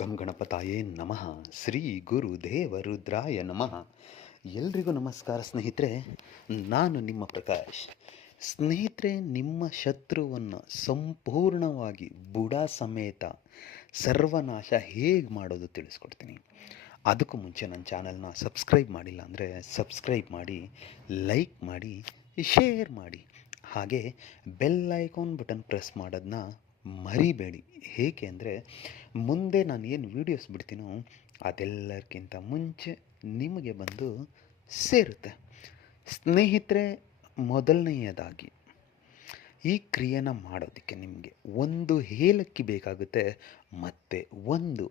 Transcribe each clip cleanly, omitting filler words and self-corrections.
ಗಂ ಗಣಪತಾಯೇ ನಮಃ. ಶ್ರೀ ಗುರು ದೇವ ರುದ್ರಾಯ ನಮಃ. ಎಲ್ರಿಗೂ ನಮಸ್ಕಾರ ಸ್ನೇಹಿತರೆ. ನಾನು ನಿಮ್ಮ ಪ್ರಕಾಶ್. ಸ್ನೇಹಿತರೆ, ನಿಮ್ಮ ಶತ್ರುವನ್ನು ಸಂಪೂರ್ಣವಾಗಿ ಬುಡ ಸಮೇತ ಸರ್ವನಾಶ ಹೇಗೆ ಮಾಡೋದು ತಿಳಿಸ್ಕೊಡ್ತೀನಿ. ಅದಕ್ಕೂ ಮುಂಚೆ ನನ್ನ ಚಾನಲ್ನ ಸಬ್ಸ್ಕ್ರೈಬ್ ಮಾಡಿಲ್ಲ ಅಂದರೆ ಸಬ್ಸ್ಕ್ರೈಬ್ ಮಾಡಿ, ಲೈಕ್ ಮಾಡಿ, ಶೇರ್ ಮಾಡಿ. ಹಾಗೆ ಬೆಲ್ ಐಕಾನ್ ಬಟನ್ ಪ್ರೆಸ್ ಮಾಡೋದನ್ನ ಮರಿಬೇಡಿ. ಏಕೆ ಅಂದರೆ ಮುಂದೆ ನಾನು ಏನು ವೀಡಿಯೋಸ್ ಬಿಡ್ತೀನೋ ಅದೆಲ್ಲರಿಗಿಂತ ಮುಂಚೆ ನಿಮಗೆ ಬಂದು ಸೇರುತ್ತೆ. ಸ್ನೇಹಿತರೆ, ಮೊದಲನೆಯದಾಗಿ ಈ ಕ್ರಿಯೆನ ಮಾಡೋದಕ್ಕೆ ನಿಮಗೆ ಒಂದು ಏಲಕ್ಕಿ ಬೇಕಾಗುತ್ತೆ, ಮತ್ತು ಒಂದು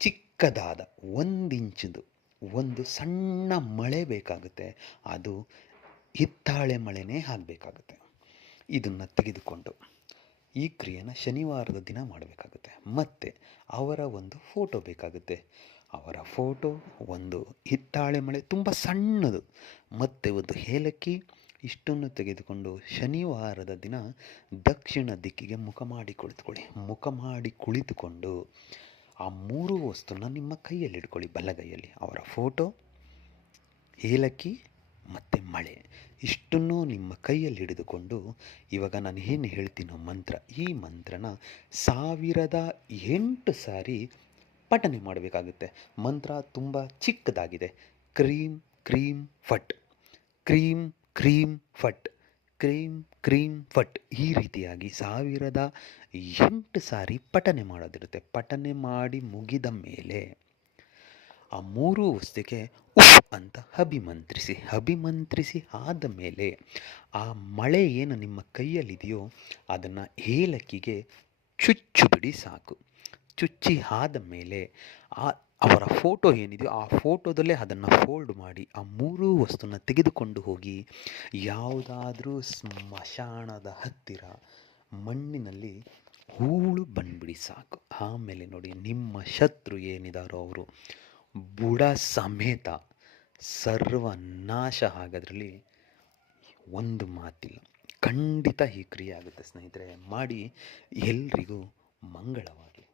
ಚಿಕ್ಕದಾದ 1 ಇಂಚದು ಒಂದು ಸಣ್ಣ ಮಳೆ ಬೇಕಾಗುತ್ತೆ. ಅದು ಹಿತ್ತಾಳೆ ಮಳೆನೇ ಆಗಬೇಕಾಗುತ್ತೆ. ಇದನ್ನು ತೆಗೆದುಕೊಂಡು ಈ ಕ್ರಿಯೆನ ಶನಿವಾರದ ದಿನ ಮಾಡಬೇಕಾಗುತ್ತೆ. ಮತ್ತು ಅವರ ಒಂದು ಫೋಟೋ ಬೇಕಾಗುತ್ತೆ. ಅವರ ಫೋಟೋ, ಒಂದು ಹಿತ್ತಾಳೆ ಮಳೆ ತುಂಬ ಸಣ್ಣದು, ಮತ್ತು ಒಂದು ಏಲಕ್ಕಿ, ಇಷ್ಟನ್ನು ತೆಗೆದುಕೊಂಡು ಶನಿವಾರದ ದಿನ ದಕ್ಷಿಣ ದಿಕ್ಕಿಗೆ ಮುಖ ಮಾಡಿ ಕುಳಿತುಕೊಳ್ಳಿ. ಮುಖ ಮಾಡಿ ಕುಳಿತುಕೊಂಡು ಆ 3 ವಸ್ತುನ ನಿಮ್ಮ ಕೈಯಲ್ಲಿ ಇಟ್ಕೊಳ್ಳಿ. ಬಲಗೈಯಲ್ಲಿ ಅವರ ಫೋಟೋ, ಏಲಕ್ಕಿ ಮತ್ತು ಮಳೆ, ಇಷ್ಟನ್ನು ನಿಮ್ಮ ಕೈಯಲ್ಲಿ ಹಿಡಿದುಕೊಂಡು ಇವಾಗ ನಾನು ಏನು ಹೇಳ್ತೀನೋ ಮಂತ್ರ, ಈ ಮಂತ್ರನ 1008 ಸಾರಿ ಪಠನೆ ಮಾಡಬೇಕಾಗುತ್ತೆ. ಮಂತ್ರ ತುಂಬ ಚಿಕ್ಕದಾಗಿದೆ. ಕ್ರೀಂ ಕ್ರೀಂ ಫಟ್, ಕ್ರೀಂ ಕ್ರೀಂ ಫಟ್, ಕ್ರೀಂ ಕ್ರೀಂ ಫಟ್, ಈ ರೀತಿಯಾಗಿ 1008 ಸಾರಿ ಪಠನೆ ಮಾಡೋದಿರುತ್ತೆ. ಪಠನೆ ಮಾಡಿ ಮುಗಿದ ಮೇಲೆ ಆ 3 ವಸ್ತುಗೆ ಉಫ್ ಅಂತ ಅಭಿಮಂತ್ರಿಸಿ ಆದ ಮೇಲೆ ಆ ಮಳೆ ಏನು ನಿಮ್ಮ ಕೈಯಲ್ಲಿದೆಯೋ ಅದನ್ನು ಏಲಕ್ಕಿಗೆ ಚುಚ್ಚು ಬಿಡಿ ಸಾಕು. ಚುಚ್ಚಿ ಆದ ಮೇಲೆ ಅವರ ಫೋಟೋ ಏನಿದೆಯೋ ಆ ಫೋಟೋದಲ್ಲೇ ಅದನ್ನು ಫೋಲ್ಡ್ ಮಾಡಿ ಆ 3 ವಸ್ತುನ ತೆಗೆದುಕೊಂಡು ಹೋಗಿ ಯಾವುದಾದ್ರೂ ಸ್ಮಶಾನದ ಹತ್ತಿರ ಮಣ್ಣಿನಲ್ಲಿ ಹೂಳು ಬಂದ್ಬಿಡಿ ಸಾಕು. ಆಮೇಲೆ ನೋಡಿ, ನಿಮ್ಮ ಶತ್ರು ಏನಿದಾರೋ ಅವರು ಬುಡ ಸಮೇತ ಸರ್ವನಾಶ ಆಗೋದ್ರಲ್ಲಿ ಒಂದು ಮಾತಿಲ್ಲ. ಖಂಡಿತ ಈ ಕ್ರಿಯೆ ಆಗುತ್ತೆ ಸ್ನೇಹಿತರೆ. ಮಾಡಿ. ಎಲ್ರಿಗೂ ಮಂಗಳವಾಗಿ.